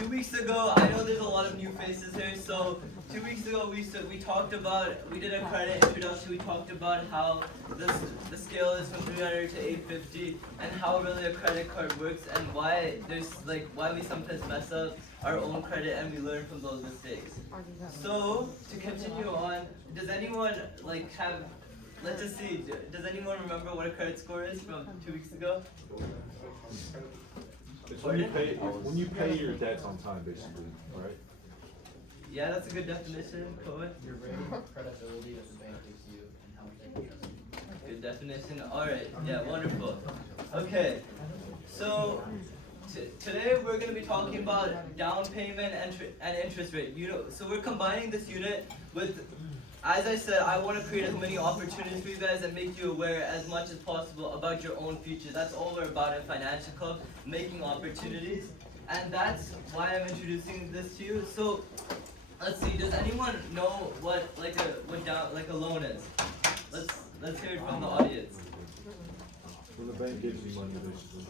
2 weeks ago, I know there's a lot of new faces here. So 2 weeks ago, we talked about, we did a credit introduction. We talked about how the scale is from 300 to 850, and how really a credit card works, and why why we sometimes mess up our own credit and we learn from those mistakes. So to continue on, does anyone have? Let's just see. Does anyone remember what a credit score is from 2 weeks ago? It's when you pay your debts on time, basically, right? Yeah, that's a good definition. Cohen? Your rating of credibility that the bank gives you and how much they trust you. Good definition. All right. Yeah, wonderful. Okay. So today we're going to be talking about down payment and interest rate. So we're combining this unit with, as I said, I want to create as many opportunities for you guys and make you aware as much as possible about your own future. That's all we're about in Financial Club, making opportunities. And that's why I'm introducing this to you. So let's see, does anyone know what a loan is? Let's hear it from the audience. When the bank gives you money, basically.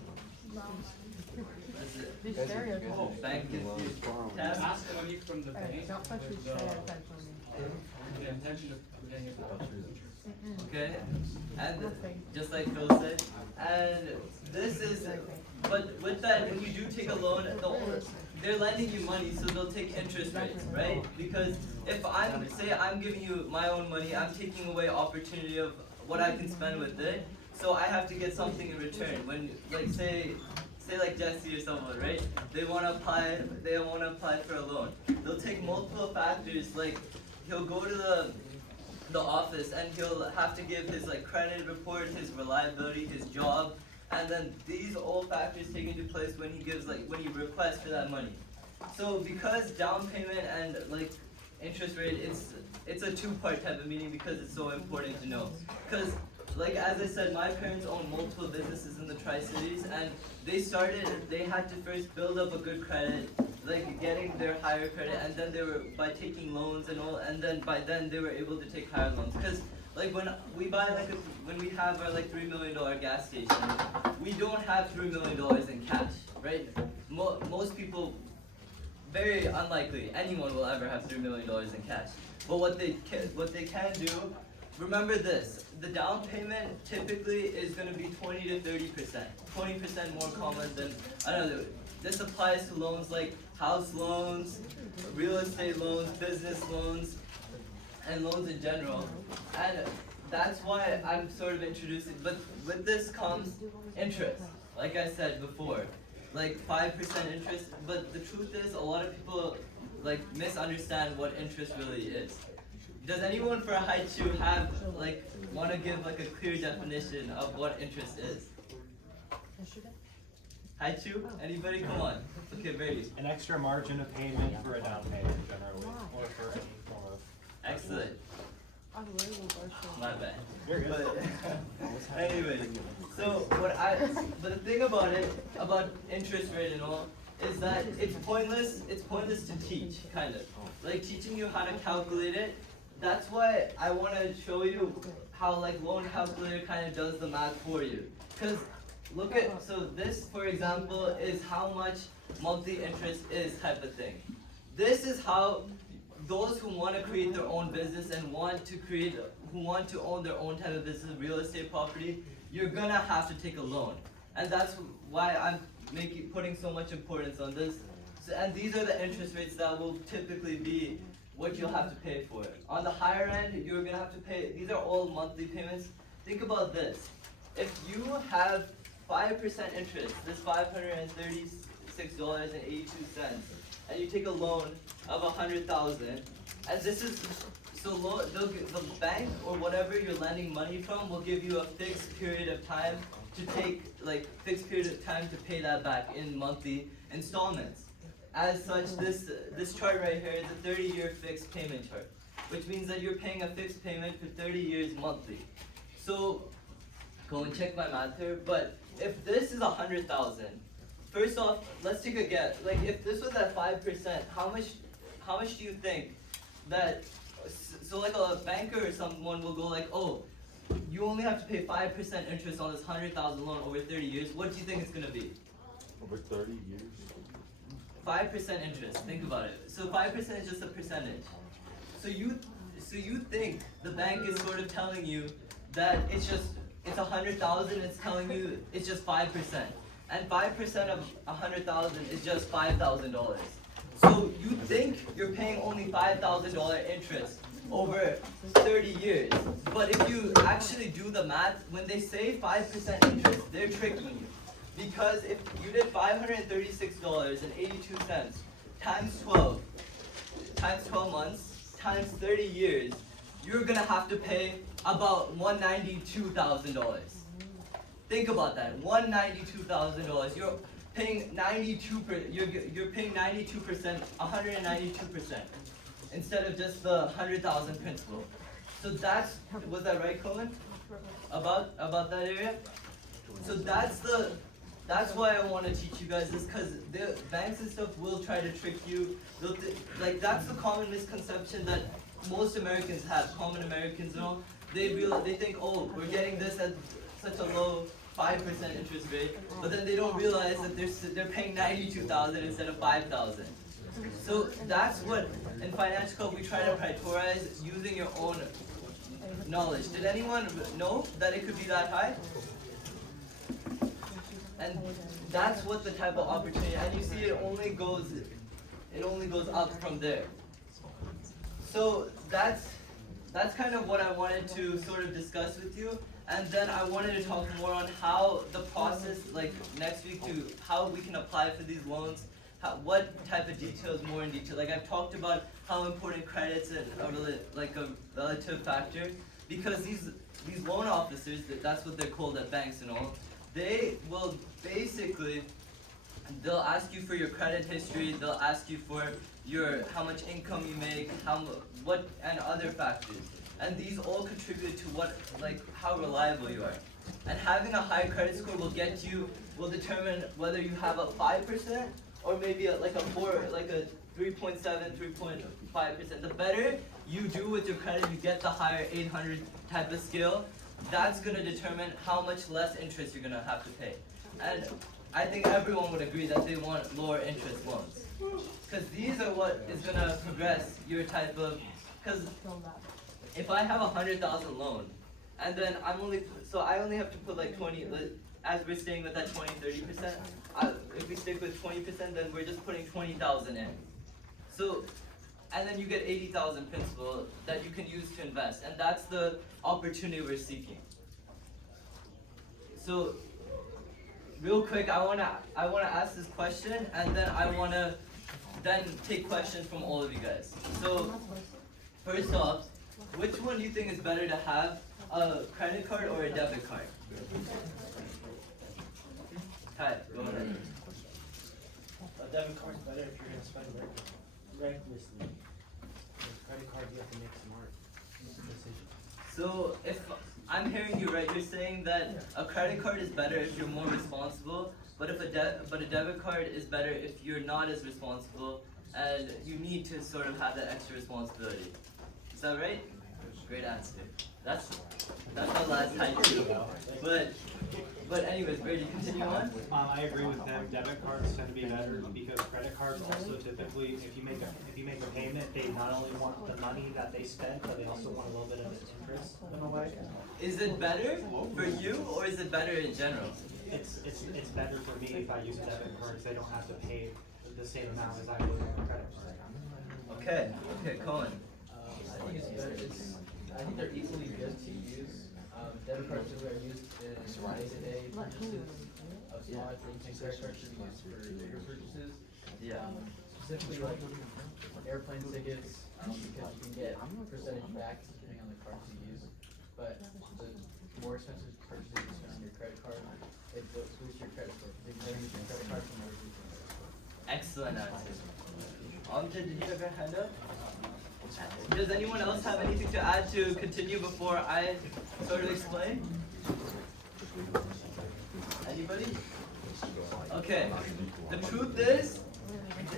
Bank gives you tabs. Ask money from the bank Don't touch with your share, the intention of getting it for the future. Okay, and just like Phil said, and this is, but with that, when you do take a loan, they're lending you money, so they'll take interest rates, right? Because if I'm giving you my own money, I'm taking away opportunity of what I can spend with it, so I have to get something in return. When say like Jesse or someone, right? They want to apply for a loan. They'll take multiple factors, like he'll go to the office and he'll have to give his credit report, his reliability, his job, and then these all factors take into place when he gives when he requests for that money. So because down payment and interest rate, it's a two-part type of meaning because it's so important to know. Because as I said, my parents own multiple businesses in the Tri-Cities, and they had to first build up a good credit, getting their higher credit, and then they were by taking loans and all, and then by then they were able to take higher loans. Because when we buy when we have our $3 million gas station, we don't have $3 million in cash, right? Most people, very unlikely anyone will ever have $3 million in cash. But what they can do, remember this, the down payment typically is going to be 20 to 30%. 20% more common than, I don't know, this applies to loans like house loans, real estate loans, business loans, and loans in general. And that's why I'm sort of introducing, but with this comes interest, like I said before, 5% interest, but the truth is a lot of people misunderstand what interest really is. Does anyone for a Haichu have want to give a clear definition of what interest is? Haichu? Anybody? Come on. Okay, Brady. An extra margin of payment for a down payment generally, or for any form of. Excellent. My bad. Very good. But anyway, so but the thing about interest rate and all is that it's pointless to teach, kind of. Teaching you how to calculate it. That's why I want to show you how loan calculator kind of does the math for you. Because look at, so this for example is how much monthly interest is type of thing. This is how those who want to create their own business and who want to own their own type of business, real estate property, you're gonna have to take a loan. And that's why I'm putting so much importance on this. So, and these are the interest rates that will typically be what you'll have to pay for it. On the higher end, you're gonna have to pay, these are all monthly payments. Think about this. If you have 5% interest, this $536.82, and you take a loan of $100,000, and this is, so the bank or whatever you're lending money from will give you a fixed period of time to pay that back in monthly installments. As such, this chart right here is a 30-year fixed payment chart, which means that you're paying a fixed payment for 30 years monthly. So, go and check my math here, but if this is $100,000, first off, let's take a guess. If this was at 5%, how much do you think that, so a banker or someone will go oh, you only have to pay 5% interest on this $100,000 loan over 30 years. What do you think it's gonna be? Over 30 years? 5% interest. Think about it. So 5% is just a percentage. So you think the bank is sort of telling you that it's 100,000. It's telling you it's just 5%, and 5% of 100,000 is just $5,000. So you think you're paying only $5,000 interest over 30 years, but if you actually do the math, when they say 5% interest, they're tricking you. Because if you did $536.82 times 12 months times 30 years, you're gonna have to pay about $192,000. Think about that, $192,000. You're paying 92%. You're paying 92%, 192%, instead of just the 100,000 principal. So was that right, Colin? About that area. So that's why I want to teach you guys this, because the banks and stuff will try to trick you. Like, that's the common misconception that most Americans have, common Americans and all. They think, oh, we're getting this at such a low 5% interest rate, but then they don't realize that they're paying 92,000 instead of 5,000. So that's what, in Financial Club, we try to prioritize using your own knowledge. Did anyone know that it could be that high? And that's what the type of opportunity, and you see it only goes up from there. So that's kind of what I wanted to sort of discuss with you. And then I wanted to talk more on how the process, like next week, to how we can apply for these loans, what type of details more in detail. Like I've talked about how important credit's a relative factor, because these loan officers, that's what they're called at banks and all, they will basically, they'll ask you for your credit history, they'll ask you for how much income you make, what and other factors. And these all contribute to how reliable you are. And having a high credit score will determine whether you have a 5% or maybe a 3.7, 3.5%. The better you do with your credit, you get the higher 800 type of scale. That's gonna determine how much less interest you're gonna have to pay. And I think everyone would agree that they want lower interest loans, because these are what is gonna progress your type of. Because if I have 100,000 loan, and then I only have to put 20, as we're staying with that 20-30%. If we stick with 20%, then we're just putting 20,000 in. So, and then you get 80,000 principal that you can use to invest, and that's the opportunity we're seeking. So, real quick, I wanna ask this question, and then I wanna take questions from all of you guys. So, first off, which one do you think is better to have, a credit card or a debit card? Hi, go ahead. A debit card's better if you're gonna spend recklessly. With credit card, you have to make smart decisions. So if I'm hearing you right, you're saying that a credit card is better if you're more responsible, but a debit card is better if you're not as responsible and you need to sort of have that extra responsibility. Is that right? Great answer. That's my last time too. But anyways, Brady, continue on. I agree with them. Debit cards tend to be better because credit cards also typically, if you make a payment, they not only want the money that they spent, but they also want a little bit of interest in a way. Is it better for you, or is it better in general? It's better for me if I use a debit card because I don't have to pay the same amount as I would with a credit card. Okay, Colin. I think it's better. I think they're equally good to use. Debit cards typically are used in day-to-day purchases of small things, and credit cards should be used for bigger purchases. Yeah. Specifically like airplane tickets, because you can get percentage back depending on the cards you use. But the more expensive purchases you spend on your credit card, it boosts your credit score. If you never use your credit card, you never use your credit score. Excellent answer. Amjad, did you have your hand up? Does anyone else have anything to add to continue before I sort of explain? Anybody? Okay. The truth is,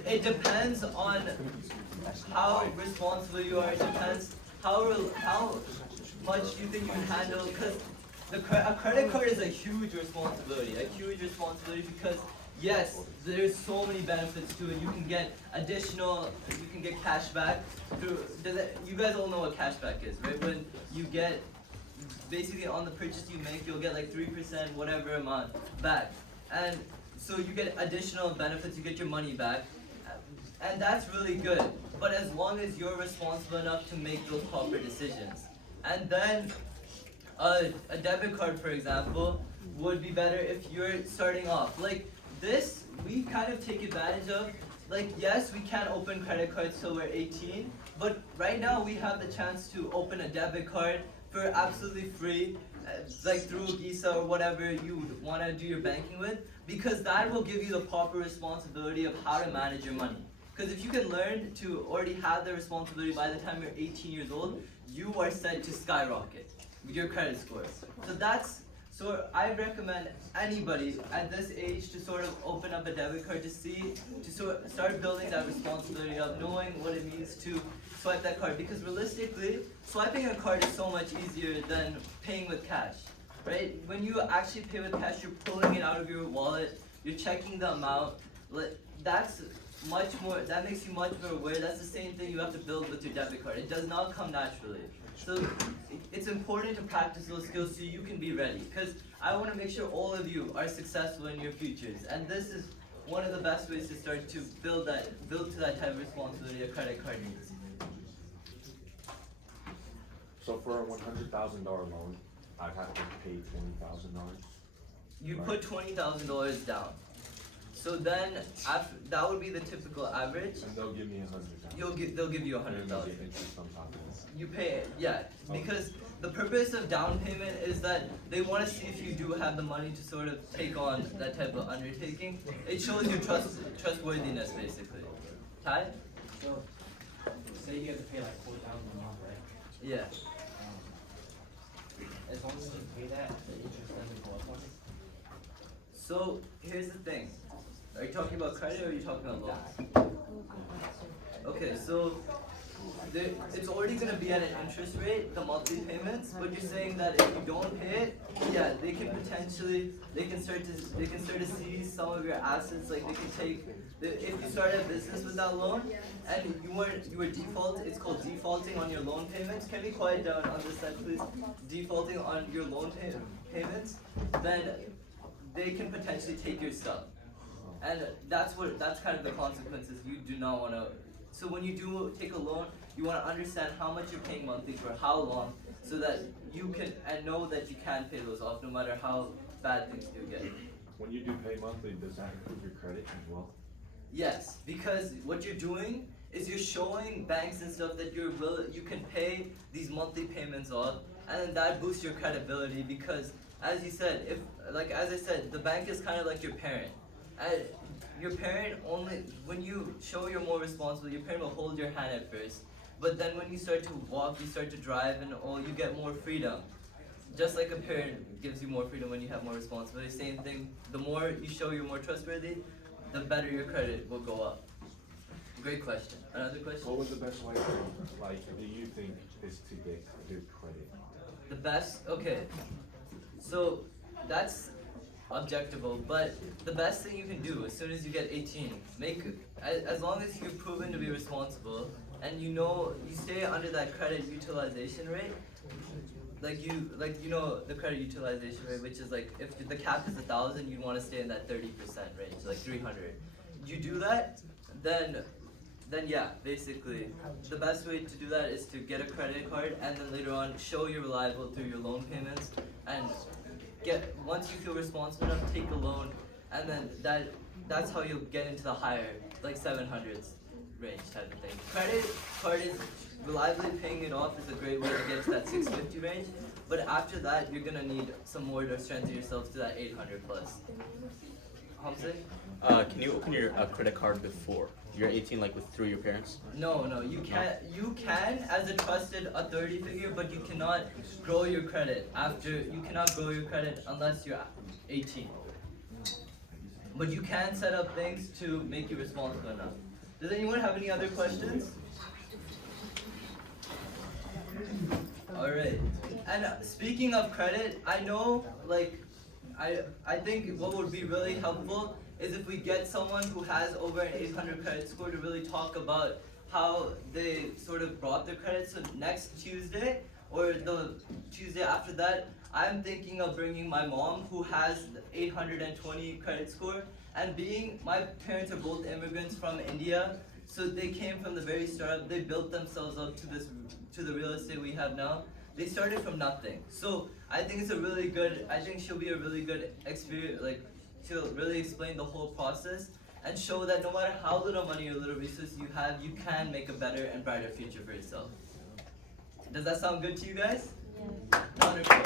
it depends on how responsible you are. It depends how much you think you can handle. Because a credit card is a huge responsibility. Because Yes, there's so many benefits to it. You can get you can get cash back through, you guys all know what cash back is, right? When you get, basically on the purchase you make, you'll get like 3%, whatever amount back. And so you get additional benefits, you get your money back. And that's really good. But as long as you're responsible enough to make those proper decisions. And then a debit card, for example, would be better if you're starting off. Like this, we kind of take advantage of. Like, yes, we can't open credit cards till we're 18, but right now we have the chance to open a debit card for absolutely free, like through Visa or whatever you want to do your banking with, because that will give you the proper responsibility of how to manage your money. Because if you can learn to already have the responsibility by the time you're 18 years old, you are set to skyrocket with your credit score. So I recommend anybody at this age to sort of open up a debit card to start building that responsibility of knowing what it means to swipe that card. Because realistically, swiping a card is so much easier than paying with cash, right? When you actually pay with cash, you're pulling it out of your wallet, you're checking the amount. That makes you much more aware. That's the same thing you have to build with your debit card. It does not come naturally. So it's important to practice those skills so you can be ready. Because I want to make sure all of you are successful in your futures. And this is one of the best ways to start to build to that type of responsibility a credit card needs. So for a $100,000 loan, I'd have to pay $20,000. You put $20,000 down. So then, that would be the typical average. And they'll give me $100,000. They'll give you And then $100,000. they'll get interest on top of it. You pay it, yeah, because the purpose of down payment is that they want to see if you do have the money to sort of take on that type of undertaking. It shows your trustworthiness, basically. Ty? So, say you have to pay like $4,000 a month, right? Yeah. As long as you pay that, the interest doesn't go up on it. So here's the thing. Are you talking about credit or are you talking about loans? Okay, so it's already going to be at an interest rate, the monthly payments, but you're saying that if you don't pay it, yeah, they can start to seize some of your assets. Like they can take, if you start a business with that loan and you were default, it's called defaulting on your loan payments. Can we quiet down on this side, please? Defaulting on your loan payments, then they can potentially take your stuff. And that's kind of the consequences you do not want to. So when you do take a loan, you want to understand how much you're paying monthly for how long, so that you can know that you can pay those off no matter how bad things do get. When you do pay monthly, does that improve your credit as well? Yes, because what you're doing is you're showing banks and stuff that you can pay these monthly payments off, and then that boosts your credibility. Because as you said, as I said, the bank is kind of like your parent. And your parent when you show you're more responsible, your parent will hold your hand at first. But then when you start to walk, you start to drive, and you get more freedom. Just like a parent gives you more freedom when you have more responsibility. Same thing, the more you show you're more trustworthy, the better your credit will go up. Great question. Another question? What was the best way, do you think, is to get good credit? The best? Okay. So, that's objectable, but the best thing you can do as soon as you get 18, as long as you've proven to be responsible, and you stay under that credit utilization rate, the credit utilization rate, which is like, if the cap is 1,000, you'd want to stay in that 30% range, like 300. You do that, then yeah, basically, the best way to do that is to get a credit card, and then later on, show you're reliable through your loan payments, and once you feel responsible enough, take a loan, and then that's how you'll get into the higher, like 700s range type of thing. Credit card is reliably paying it off is a great way to get to that 650 range, but after that, you're gonna need some more to strengthen yourself to that 800 plus. Hamza? Can you open your credit card before you're 18, through your parents? No, you can't. You can as a trusted authority figure, but you cannot grow your credit You cannot grow your credit unless you're 18. But you can set up things to make you responsible enough. Does anyone have any other questions? Alright. And speaking of credit, I know, I think what would be really helpful is if we get someone who has over an 800 credit score to really talk about how they sort of brought their credit. So next Tuesday or the Tuesday after that, I'm thinking of bringing my mom who has 820 credit score, and being my parents are both immigrants from India, so they came from the very start. They built themselves up to the real estate we have now. They started from nothing. So I think I think she'll be a really good experience, like she'll really explain the whole process and show that no matter how little money or little resources you have, you can make a better and brighter future for yourself. Does that sound good to you guys? Yeah. Wonderful.